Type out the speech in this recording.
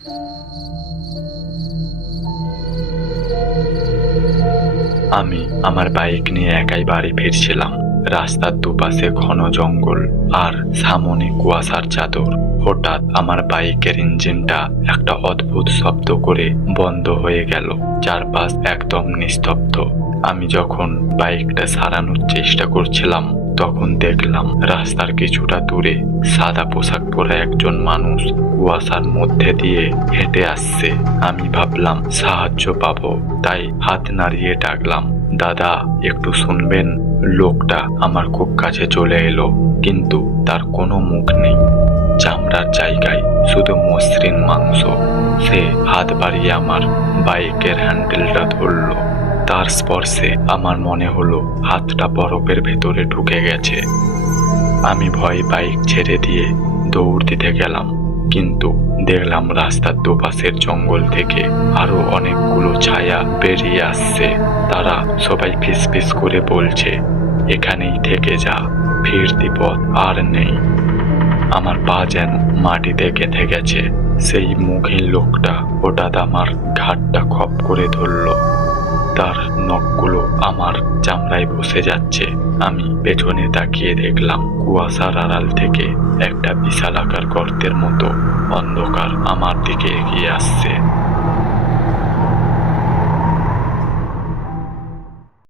আমি আমার বাইক নিয়ে একাই বাড়ি ফিরছিলাম। রাস্তার দুপাশে ঘন জঙ্গল আর সামনে কুয়াশার চাদর। হঠাৎ আমার বাইকের ইঞ্জিনটা একটা অদ্ভুত শব্দ করে বন্ধ হয়ে গেল। চারপাশ একদম নিস্তব্ধ। আমি যখন বাইকটা সারানোর চেষ্টা করছিলাম তখন দেখলাম রাস্তার কিছুটা দূরে সাদা পোশাক পরা একজন মানুষ কুয়াশার মধ্যে দিয়ে হেঁটে আসছে। আমি ভাবলাম সাহায্য পাবো, তাই হাত নাড়িয়ে ডাকলাম, দাদা একটু শুনবেন। লোকটা আমার খুব কাছে চলে এলো, কিন্তু তার কোনো মুখ নেই। চামড়ার জায়গায় শুধু মসৃণ মাংস। সে হাত বাড়িয়ে আমার বাইকের হ্যান্ডেলটা ধরল। তার স্পর্শে আমার মনে হলো হাতটা বরফের ভেতরে ঢুকে গেছে। আমি ভয়ে বাইক ছেড়ে দিয়ে দৌড় দিতে গেলাম, কিন্তু দেখলাম রাস্তার দুপাশের জঙ্গল থেকে আরো অনেকগুলো ছায়া বেরিয়ে আসছে। তারা সবাই ফিসফিস করে বলছে, এখানেই থেকে যা, ফিরতি পথ আর নেই। আমার পা যেন মাটিতে গেঁথে গেছে। সেই মুখহীন লোকটা হঠাৎ আমার ঘাড়টা খপ করে ধরল। তার নখগুলো আমার চামড়ায় বসে যাচ্ছে। আমি পেছনে তাকিয়ে দেখলাম কুয়াশার আড়াল থেকে একটা বিশালাকার গর্তের মতো অন্ধকার আমার দিকে এগিয়ে আসছে।